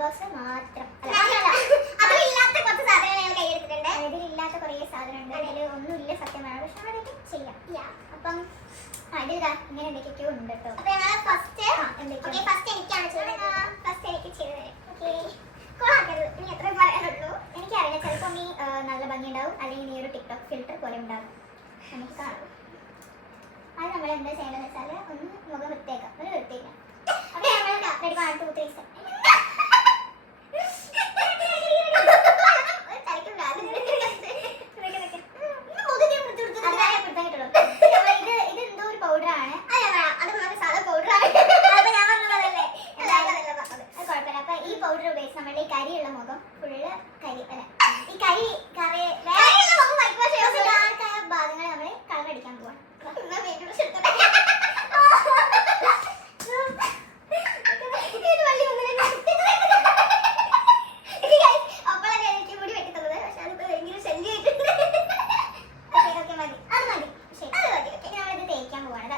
Box മാത്രം. അതിലില്ലാത്ത കുറച്ച് സാധനങ്ങൾ ഞങ്ങൾ കയ്യെടുത്തിട്ടുണ്ട്. ഇതിലില്ലാത്ത കുറേ സാധനമുണ്ട്. അതിൽ ഒന്നുമില്ല സത്യമാണ്, പക്ഷെ അതൊക്കെ ചെയ്യാം. അപ്പം അതിലിതാ ഇങ്ങനെ എന്തൊക്കെയോ ഉണ്ട് കേട്ടോ. അപ്പൊ ഞങ്ങൾ ഫസ്റ്റ് എനിക്കാണ് ചെയ്തത്. ഫസ്റ്റ് എനിക്ക് ചെയ്തത്. ഓക്കെ, കൊള്ളാക്കരുത്. ഇനി എത്ര പറയാനുള്ളൂ എനിക്കറിയില്ല. ചിലപ്പോൾ നീ നല്ല ഭംഗി ഉണ്ടാവും, അല്ലെങ്കിൽ നീ ഒരു ടിക്ടോക്ക് ഫിൽറ്റർ പോലെ ഉണ്ടാവും. നമുക്ക് കാണും. അത് നമ്മൾ എന്താ ചെയ്യേണ്ടതെന്ന് വെച്ചാൽ ഒന്ന് മുഖം വൃത്തിയാക്കാം. ഒരു വൃത്തിയില്ല. അപ്പോൾ നമ്മൾ റെഡി 1 2 3 step. നമ്മുടെ ഈ കരിയുള്ള മുഖം ഫുള്ള് കരി അല്ല, ഈ ഡാർക്കായ ഭാഗങ്ങൾ നമ്മൾ കളർ അടിക്കാൻ പോവാണ്.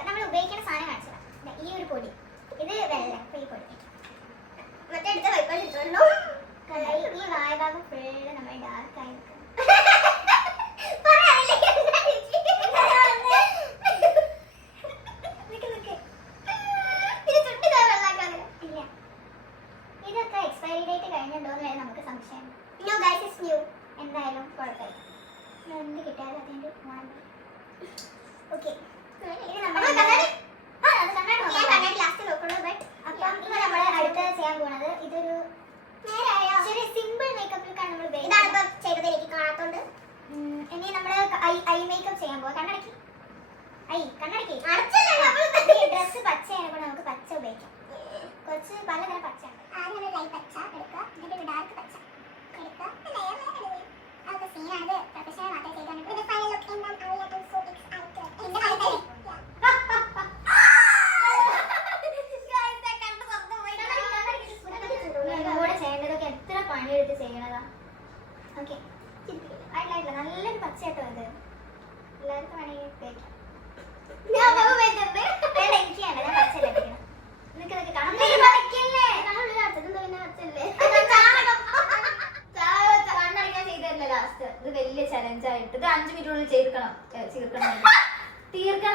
നമ്മൾ ഉപയോഗിക്കുന്ന സാധനം കാണിച്ചതാണ്. ഈ ഒരു പൊടി, ഇത് വെള്ളം, ഈ പൊടി മറ്റേ അടുത്ത വൈപ്പാട് ഇട്ടുണ്ടോ? ഈ വായഭാഗം ഫുള്ള് നമ്മൾ ഡാർക്കായി നിൽക്കും. ഇതൊക്കെ എക്സ്പയറി ഡേറ്റ് കഴിഞ്ഞിട്ടുണ്ടോന്ന് നമുക്ക് സംശയം. എന്തായാലും കുഴപ്പമില്ല. എന്ത് കിട്ടിയാലും അതിൻ്റെ ഓക്കെ. ഇത് നമ്മുടെ നമ്മൾ അടുത്ത ചെയ്യാൻ പോണത് ഇതൊരു ചെറിയ സിമ്പിൾ മേക്കപ്പ് ലുക്കാണ് നമ്മൾ ചെയ്തത്. എനിക്ക് കാണാത്തോണ്ട് ഇനി നമ്മൾ ഐ മേക്കപ്പ് ചെയ്യാൻ പോവാം. കണ്ണടക്കി ഡ്രസ് പച്ചയാണ്, അപ്പോൾ നമുക്ക് പച്ച ഉപയോഗിക്കാം. കുറച്ച് പലതരം പച്ച ആദ്യം ലൈറ്റ് പച്ച എടുക്കുക, എന്നിട്ട് ഡാർക്ക് പച്ച എടുക്കുക. അതൊക്കെ സീനാണ്. പ്രൊഫഷണൽ മാത്രമേ ചെയ്താണ്. കൂടെ ചെയ്യേണ്ടതൊക്കെ എത്ര പണിയെടുത്ത് ചെയ്യണതാ. ഓക്കെ, അല്ല നല്ലൊരു പച്ചയാട്ടോ ഇത്. എല്ലാവർക്കും വേണമെങ്കിൽ ഉപയോഗിക്കാം. എനിക്ക് വേണ്ട, ഞാൻ പച്ചയല്ല എടുക്കണം. നിനക്ക് ഇത് വലിയ ചലഞ്ചായിട്ട് ഇത് 5 മിനിറ്റിനുള്ളിൽ തീർക്കണം.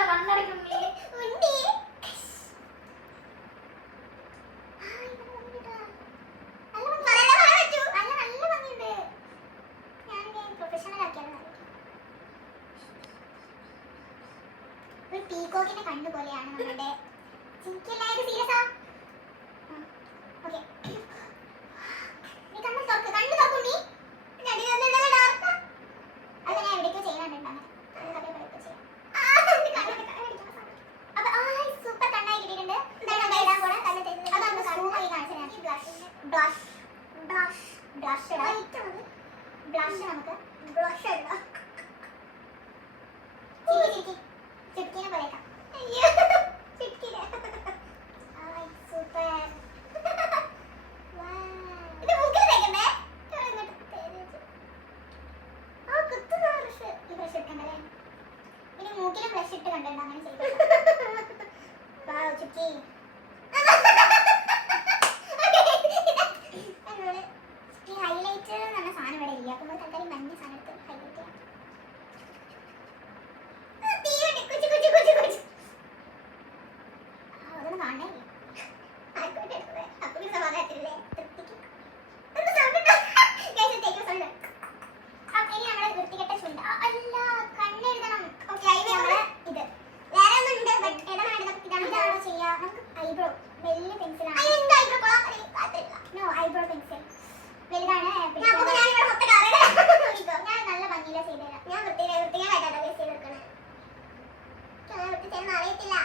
കണ്ണടയ്ക്കും. പീകോക്കിന്റെ കണ്ണു പോലെയാണ് നമ്മുടെ ചിരിക്കല്ലായത്. സീരിയസാ? ഓക്കെ, നീ കണ്ണു തുറക്കും നീ. അത് ഞാൻ എവിടേക്കോ ചെയ്യാനുണ്ടാണ്. സൂപ്പർ കണ്ണായി കിട്ടിയിട്ടുണ്ട്. ബ്ലഷ് നമുക്ക് ചുറ്റിനെ പോലേക്കാം. സൂപ്പർ. ഇത് മൂക്കിൽ തേക്കണ്ടേ? ഈ ബ്രഷ് എടുക്കണ്ടല്ലേ? ഇനി മൂക്കിൽ ബ്രഷ് ഇട്ട് കണ്ടോ അങ്ങനെ ചെയ്തു. ചുറ്റി ഈ ഹൈലൈറ്റ് എന്ന സാധനം ഇവിടെ ഇല്ല. അപ്പോൾ തൽക്കാലം മഞ്ഞ സാധനം എടുത്ത് ഹൈലൈറ്റ് ചെയ്യാം. അതൊന്നും കാണേ ഇല്ല. ഇനി നമ്മളെ വൃത്തികെട്ട ചുണ്ട അല്ല കണ്ണെഴുതണം. ഇത് വേറെ ഒന്നുണ്ട്. ഇതാണോ ചെയ്യാ? നമുക്ക് ഐബ്രോ വലിയ പെൻസിലാണ്. നോ, ഐബ്രോ പെൻസിൽ വലുതാണ്. ഞാൻ നല്ല ഭംഗിയില ചെയ്തുതരാം. ഞാൻ വൃത്തികേടായിട്ടാണ് ചെയ്തെടുക്കണേ. അറിയത്തില്ല.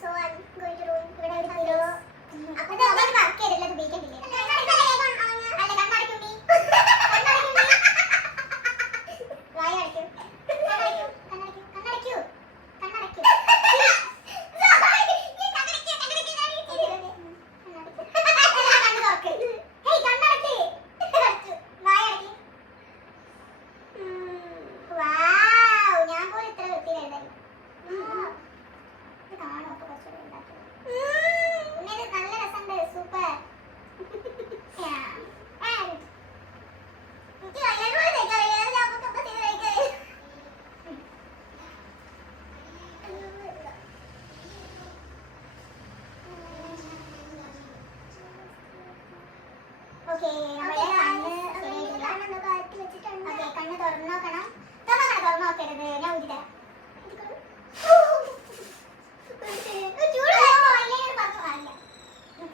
So I am going to room. ഇവിടെ ഒരു കിലോ അപ്പോൾ അത് വർക്ക് ചെയ്തില്ല. അത് ഉപയോഗിക്കണ്ടില്ലേ? അല്ല കണ്ണടയ്ക്കും നീ. വായ അടയ്ക്കും. കണ്ണടയ്ക്കൂ. ഞാൻ പോലും ഇത്ര വൃത്തിയിലായിരുന്നു. ഇത് കാണോ? അപ്പോൾ കുറച്ചുകൂടെ ഉണ്ടാക്കി. നല്ല രസമുണ്ട്. സൂപ്പർ. ഓക്കേ നമ്മുടെ കണ്ണ് കാറ്റ് വെച്ചിട്ടുണ്ട്. ഓക്കേ കണ്ണ് തുറന്നു നോക്കണം. തുറന്നു നോക്കരുത്. ഞാൻ ഊതി തരാം. ചൂടായോ? ഇല്ലെങ്കിൽ പറഞ്ഞു അറിയില്ല.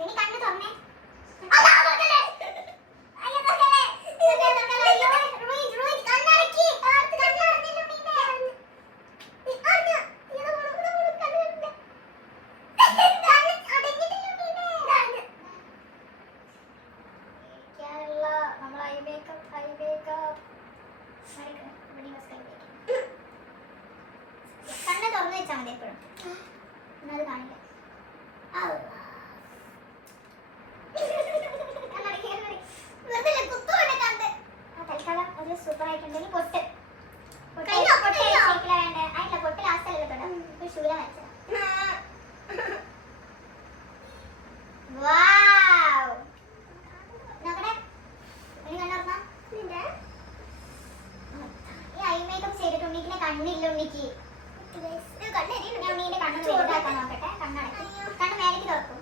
ഇനി കണ്ണ് തുറന്നേ. കണ്ണ് തുറന്നു വെച്ചാൽ മതി എപ്പോഴും. അത് കാണില്ല. തൽക്കാലം ഒരു സൂപ്പർ ആയിട്ടുണ്ട്. ഇനി പൊട്ട് വേണ്ട. അതില്ല പൊട്ട് ലാസ്റ്റ് അല്ലേ കേട്ടോ. ഒരു ശൂലം വെച്ചത്. നോക്കട്ടെ. ഇനി കണ്ണുറന്നാ ഈ ഐ മേക്കപ്പ് ചെയ്തിട്ട് ഉണ്ണിക്കിനെ കണ്ണില്ല. ഉണ്ണിക്ക് ഞാൻ ഉണ്ണീന്റെ കണ്ണ് വലുതാക്കാൻ നോക്കട്ടെ. കണ്ണടക്കി കണ്ണ് മേലേക്ക് തുറക്കും.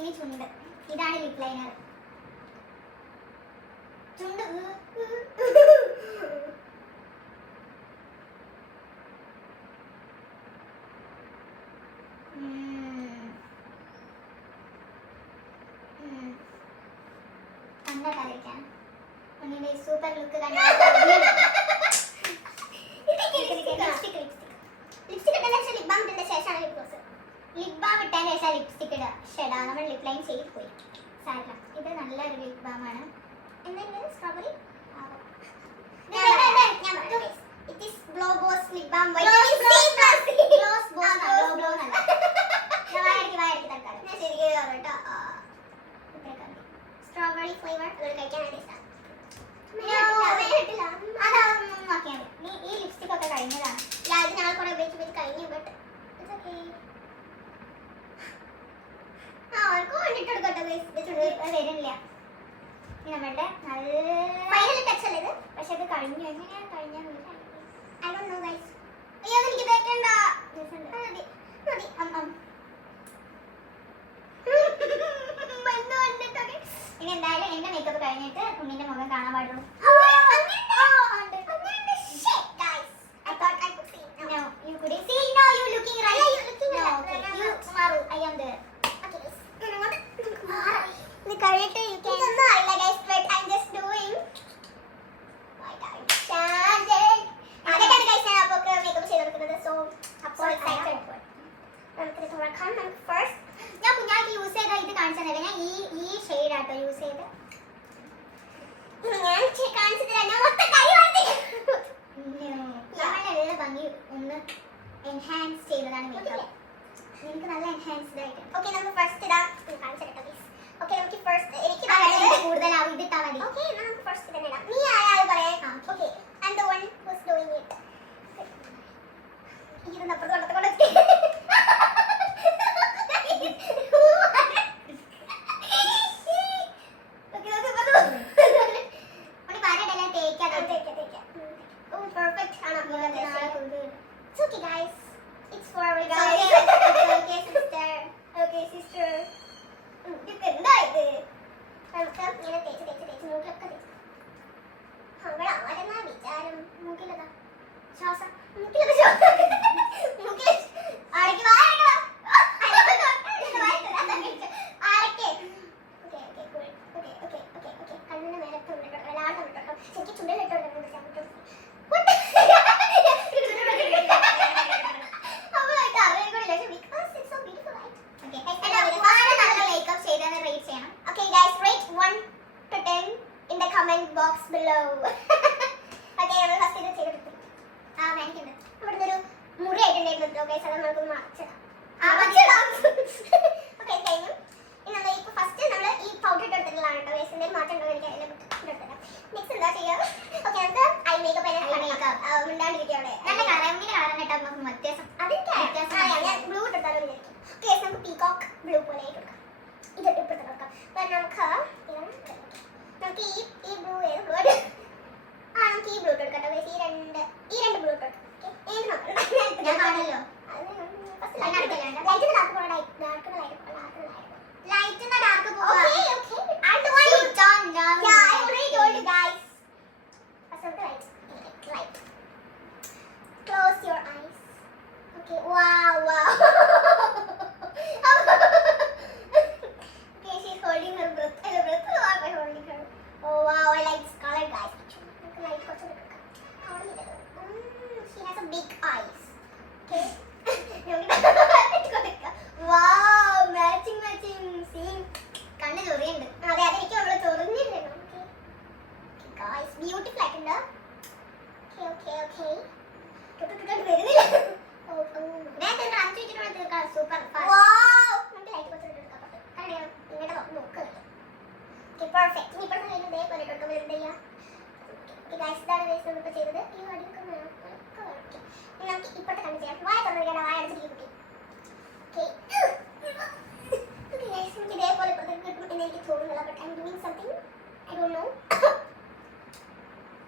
ഇനി ചുണ്ട്. ഇതാണ് ലിപ് ലൈനർ. ചുണ്ട് കണ്ടറിയിക്കാൻ ഉണ്ണിന്റെ സൂപ്പർ ലുക്ക് ലിപ്സ്റ്റിക് ഇട്ടതിന് ശേഷം ലിപ് ബാം ഇട്ടതിന് ശേഷമാണ് ലിപ് ഗ്ലോസ്. ലിപ് ബാം ഇട്ടതിന് ശേഷം ലിപ്സ്റ്റിക് ഇടുക. ഷെഡാ നമ്മൾ ലിപ് ലൈൻ ചെയ്ത് പോയി. സാരില്ല. ഇത് നല്ലൊരു ലിപ് ബാം ആണ്. എന്തെങ്കിലും strawberry it is glow boss lip balm vitamin C plus gloss boss glow നല്ല വായടിക്ക് തൽക്കാലം ഞാൻ ശരിക്കും കേട്ടോ. സ്ട്രോബെറി ഫ്ലേവർ ഒരു കഴിക്കാൻ ടേസ്റ്റ് ആണ്. അതൊന്നും നോക്കിയാൽ മതി. ഈ ലിപ്സ്റ്റിക് ഒക്കെ കഴിഞ്ഞതാണ്. ഇത് ഞങ്ങൾ കുറെ ഉപയോഗിച്ച് കഴിഞ്ഞു. ബട്ട് അവർക്ക് വേണ്ടിട്ടെടുക്കട്ടെ. വരുന്നില്ല. ഇനി നമ്മളുടെ നല്ല ഫൈനൽ ടച്ച് അല്ലേ ഇത്. പക്ഷെ അത് കഴിഞ്ഞു. എങ്ങനെയാണ് കഴിഞ്ഞാൽ I don't know guys. അയ്യോ എനിക്ക് തേക്കണ്ട. മതി മതി. ഇനി എന്തായാലും എന്റെ മേക്കപ്പ് കഴിഞ്ഞിട്ട് ഉണ്ണിന്റെ മുഖം കാണാൻ പാടുള്ളൂ. I thought I could see. No, you couldn't see. No, you looking right. You looking right. You Maru, I am there. Okay, guys. ഇത് കഴിഞ്ഞിട്ട് you can. ഇതൊന്നും അറിയില്ല guys, but I'm just doing. അതൊക്കെയാണ് guys ഞാൻ അപ്പോൾ makeup ചെയ്തെടുക്കുന്നത്. So അപ്പോൾ excited. നമുക്ക് തുറക്കാം. നമുക്ക് ഫസ്റ്റ് ഞാൻ കുഞ്ഞാക്ക് യൂസ് ചെയ്ത ഇത് കാണിച്ചു തന്നില്ല. ഞാൻ ഈ ഷെയ്ഡ് ആട്ടോ യൂസ് ചെയ്ത്. ഞാൻ കാണിച്ചു തരാം. ഞാൻ മൊത്തം കൈ നല്ല ഭംഗി ഒന്ന് എൻഹാൻസ് ചെയ്തതാണ് മേക്കപ്പ്. എനിക്ക് നല്ല എൻഹാൻസ്ഡ് ആയിട്ട്. ഓക്കെ നമുക്ക് ഫസ്റ്റ് ഇതാ കാണിച്ചു തരട്ടെ പ്ലീസ്. ഓക്കെ നമുക്ക് ഫസ്റ്റ് എനിക്ക് കൂടുതലാവും. ഇത് ഇട്ടാൽ മതി. ഓക്കെ നമുക്ക് ഫസ്റ്റ് തന്നെ ഇടാം. നീ ആരാൾ പറയാം. Okay I'm the one who's doing it. ഇത് നമ്മൾ കൊണ്ടത്തെ perfect. It's okay guys. It's for our guys. It's okay sister. Okay sister. ഇത് എന്താ ഇത്? നമുക്ക് ഇങ്ങനെ തേച്ച് മൂക്കിലൊക്കെ തേച്ച്. അവിടെ ആരെന്നാ വിചാരം? മൂക്കിലതാ ശ്വാസം. മൂക്കിലത് ശ്വാസം. മൂക്കിൽ ആരൊക്കെ വായക്കണം. കണ്ണിന് മേലത്തെ എല്ലാവരും ഇട്ടോ. ശരിക്കും ചുണ്ടിലിട്ടോ. ഗൈസ് അത് നമുക്കൊന്ന് മറച്ചിടാം. ഓക്കെ കഴിഞ്ഞു. ഇനി നമ്മൾ ഇപ്പോൾ ഫസ്റ്റ് നമ്മൾ ഈ പൗഡർ ഇട്ട് എടുത്തിട്ടുള്ളതാണ് കേട്ടോ. ഗൈസ് എന്തെങ്കിലും മാറ്റം ഉണ്ടോ എനിക്ക് അതിനെ എടുത്തിടാം. നെക്സ്റ്റ് എന്താ ചെയ്യുക? ഓക്കെ നമുക്ക് ഐ മേക്കപ്പ് മിണ്ടാണ്ടിരിക്കുക അവിടെ. നല്ല കറമ്പിന് കാരണം കേട്ടോ നമുക്ക് വ്യത്യാസം. അതെനിക്ക് അറിയാം. ഞാൻ ബ്ലൂ ഇട്ടെടുത്താലോ വിചാരിക്കും. ഗൈസ് നമുക്ക് പീകോക്ക് ബ്ലൂ പോലെ ആയിട്ട് കൊടുക്കാം. ഇത് ഇപ്പോഴത്തെ കൊടുക്കാം. അപ്പോൾ നമുക്ക് ഈ ബ്ലൂ ഏത് ബ്ലൂ നമുക്ക് ഈ ബ്ലൂ ഇട്ട് കൊടുക്കാം. ഗൈസ് ഈ രണ്ട് ബ്ലൂ ഇട്ട് കൊടുക്കാം. ഞാൻ കാണല്ലോ. ലൈറ്റിന്റെ ഡാർക്ക് പോവാ. Close your eyes. Okay. Wow. Okay, she's holding her breath. Why am I holding her? Oh wow, I like this color, guys. Light she has a big eyes. Okay. Wow, matching scene. കണ്ണ് ചൊറിയുണ്ട്. അതെ അതെനിക്ക് നമ്മള് ചൊറിഞ്ഞില്ലല്ലോ. Guys, beautiful ആയിട്ടുണ്ട്. Okay. വരുന്നില്ല. നേരത്തെ 5 മിനിറ്റിനുള്ളിൽ തീർക്കാം. Super fast. Wow. നമുക്ക് ലൈറ്റ് കുറച്ച് ഇട്ട് കൊടുക്കാം. കാരണം ഇങ്ങോട്ട് നോക്ക്. Okay, perfect. ഇനി ഇപ്പോ നമ്മൾ ഇതേപോലെ ഇട്ട് കൊടുക്കാം. എന്ത് ചെയ്യാ? Okay, guys, ഇതാണ് guys നമ്മൾ ഇപ്പോൾ ചെയ്തത്. ഈ വടിയൊക്കെ വേണം. ഇനി നമുക്ക് ഇപ്പോഴത്തെ കണ്ടു ചെയ്യാം. വായ തുറന്നിരിക്കണം. വായ അടച്ചിരിക്കും കുട്ടി. Okay. Okay, guys, നമുക്ക് ഇതേപോലെ പ്രൊജക്ട് കിട്ടും എന്ന് എനിക്ക് തോന്നുന്നില്ല. But I'm doing something. I don't know.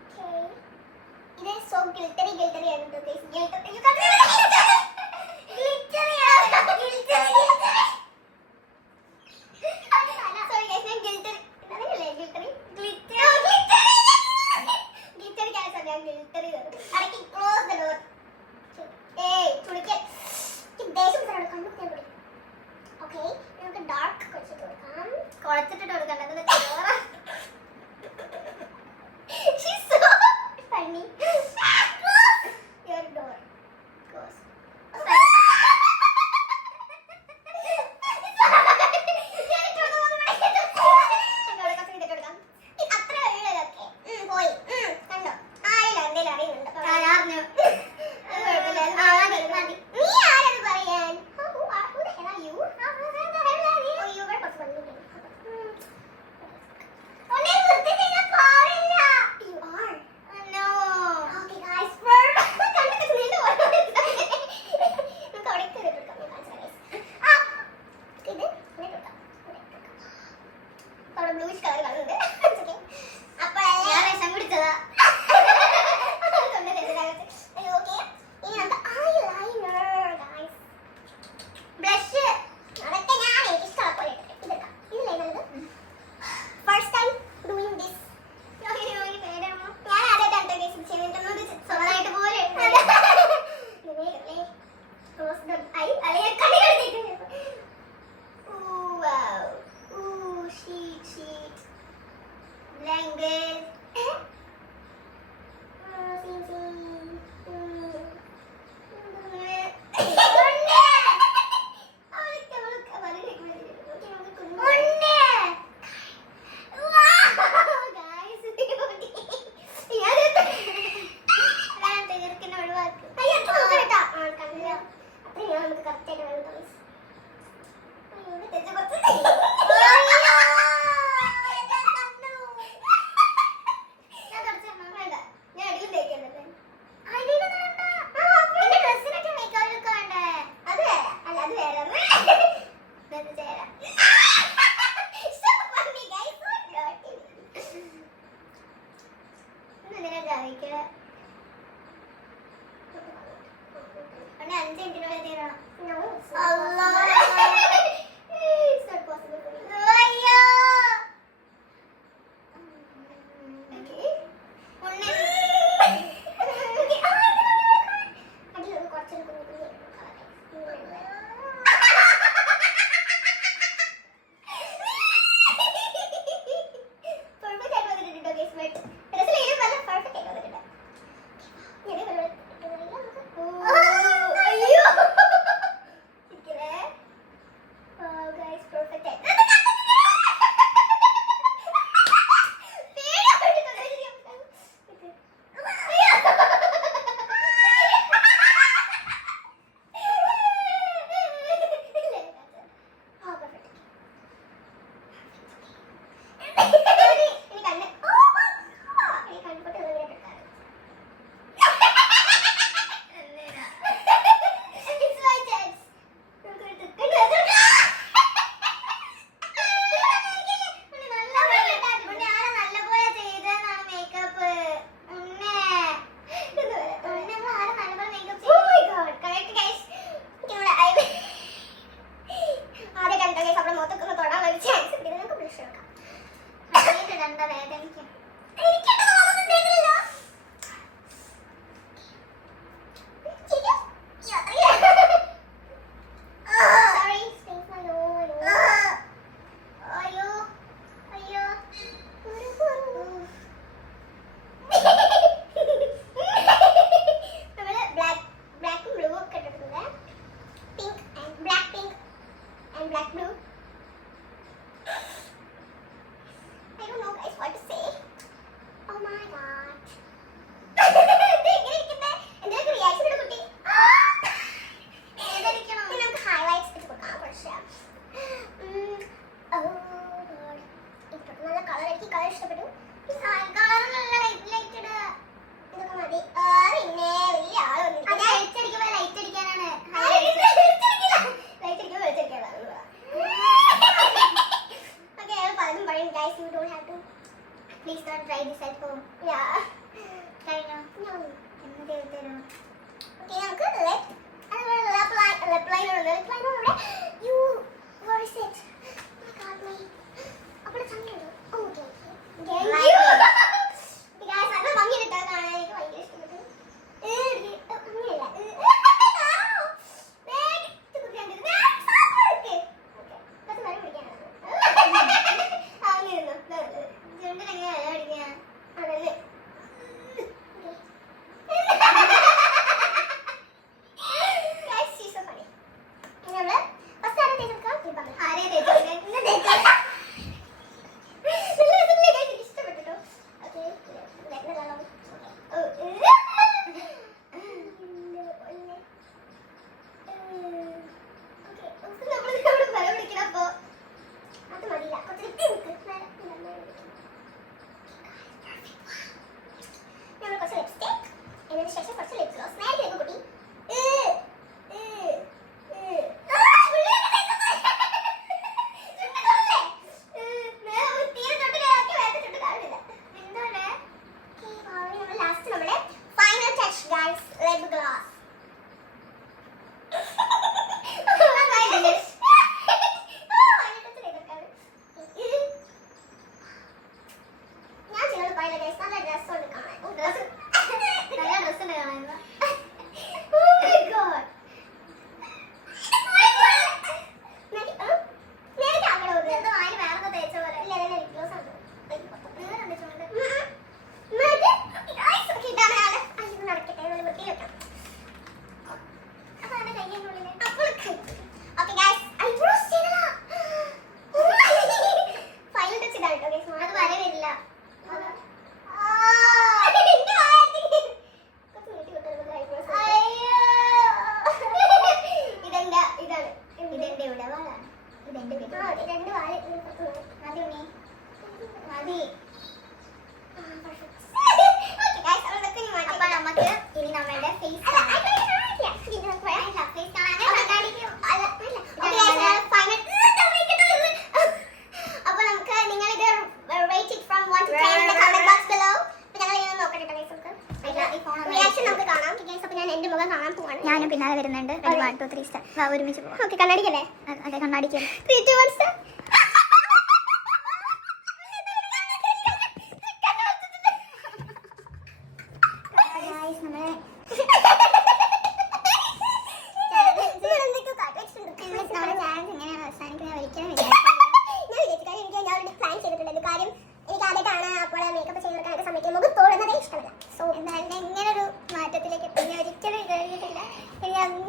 Okay. It is so glittery ആണ് കേട്ടോ guys. Glittery. You can see glittery ആണ്. Sorry guys, ഞാൻ glittery. അതല്ലേ glittery? Glittery guys, ഞാൻ glittery ആണ്. അടക്കി close the door. ഏയ് ചുളിക്കൽ. ഈ ദേശം സാറോട് കണ്ടുപിടിക്കാൻ. Okay, നമുക്ക് ഡാർക്ക് കുറച്ച് കൊടുക്കാം. കുഴച്ചിട്ടിട്ട് കൊടുക്കണ്ട. She's so funny. Your door goes. Bluish colour കാണുന്നുണ്ട്. അപ്പോൾ ഞാൻ വിഷം കുടിച്ചതാ. ഓക്കെ ഇനി നമുക്ക് ഐലൈനർ ഗൈസ്. ബ്ലഷ് അതൊക്കെ ഞാൻ എനിക്ക് ഇഷ്ടമുള്ള പോലെ ഇട്ടിട്ട് ഇതെടുക്കാം. ഇതില്ലേ നല്ലത്? First time doing this. ഞാൻ ആദ്യമായിട്ടാണ് ഗൈസ് ചെയ്യുന്നത്. സ്വന്തമായിട്ട് പോലെ ക്ലോസ് ദ ഐ അല്ലെങ്കിൽ കണ്ണി കണ്ടിട്ട്. wow. Ooh, sheet. Language. നമുക്ക് Please don't try this at home. Yeah. കഴിഞ്ഞോ? No. എന്ന് ചെയ്തു തരുമോ? Okay, നമുക്ക് reply you where is it? Oh my god, me. അപ്പോൾ സമയമുണ്ടോ? Oh, okay. Thank you. Guys, നല്ല ഭംഗിയുണ്ട് കേട്ടോ കാണാൻ. എനിക്ക് ഭയങ്കര ഇഷ്ടപ്പെട്ടു. അങ്ങനെയല്ല. ശേഷം കുറച്ച് ലിപ് ഗ്ലോസ് നേരെ കുട്ടി ലാസ്റ്റ് നമ്മുടെ final touch guys lip gloss ഞാൻ ചെയ്യുന്നത് പറയില്ല ഗൈസ് നല്ല ഡ്രസ്സുണ്ട് കാണാൻ നല്ല ഡ്രസ് ഉണ്ട് കാണാൻ. Oh my god. നേരെ അങ്ങോട്ട് പോകുന്നത് എന്താ വായിൽ വേറെ തേച്ച പോലെ. ഇല്ല ഇല്ല ലിപ് ഗ്ലോസ് ആണ് വേറെ ഉണ്ട് ചുണ്ട്. ഇതാണ് ആള് ഇത് നടക്കട്ടെ നല്ല വൃത്തി വെക്കാം അതാണ് കയ്യിനുള്ളിൽ. ഓക്കെ ഗൈസ് ഐബ്രോസ് ചെയ്തതാ ഫൈനൽ ടച്ച് ഇതാണ് കേട്ടോ ഗൈസ് അത് വരെ വരില്ല. ഇതെന്റെ ഉടവാളാണ്. ഇതെന്റെ വീട്. മതി ഉണ്ണി. മതി. അപ്പൊ നമുക്ക് ഇനി നമ്മളുടെ ഫേസ് അപ്പൊ നമുക്ക് നിങ്ങൾ ഇത് rate it from 1 to 10 in the comment box below. അപ്പോൾ ഞങ്ങൾ ഇങ്ങനെ നോക്കട്ടെ guys നമുക്ക് റിയാക്ഷൻ നമുക്ക് കാണാം ഗൈസ്. അപ്പോൾ ഞാൻ എൻ്റെ മുഖം കാണാൻ പോവാണ്. ഞാനും പിന്നാലെ വരുന്നുണ്ട്. 1 2 3 സ്റ്റാർ. വാ ഒരുമിച്ച് പോവാം. ഓക്കെ കണ്ണാടിക്കല്ലേ അതെ കണ്ണാടിക്കല്ലേ. 3 2 1 സ്റ്റാർ. ഗൈസ് നമ്മളെ നമ്മുടെ ചാനൽ എങ്ങനെയാണ് അവസാനിക്കുന്നത് ഒരിക്കലും വിചാരിച്ചില്ല. ഞാൻ ഓൾറെഡി പ്ലാൻ ചെയ്തിട്ടുണ്ട് കാര്യം എനിക്ക് ആദ്യമായിട്ടാണ് അപ്പോൾ മേക്കപ്പ് ചെയ്തെടുക്കാനൊക്കെ സമയത്ത് മുഖം തോടുന്നതേ ഇഷ്ടമല്ല. സോ എന്തായാലും ഇങ്ങനെ ഒരു മാറ്റത്തിലേക്ക് എത്തുന്ന ഒരിക്കലും വിചാരിച്ചിട്ടില്ല.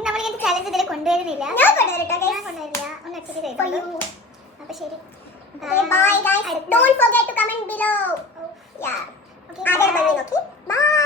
നമ്മളിങ്ങനെ ചലഞ്ച് ഇതിൽ കൊണ്ടുവരുന്നില്ല. ഞാൻ കൊണ്ടുവരട്ടോ ഞാൻ കൊണ്ടുവരില്ല. ഒന്ന് ഒറ്റയ്ക്ക് ചെയ്തു. അപ്പൊ ശരി. bye guys, don't forget to comment below. Yeah. Okay, bye.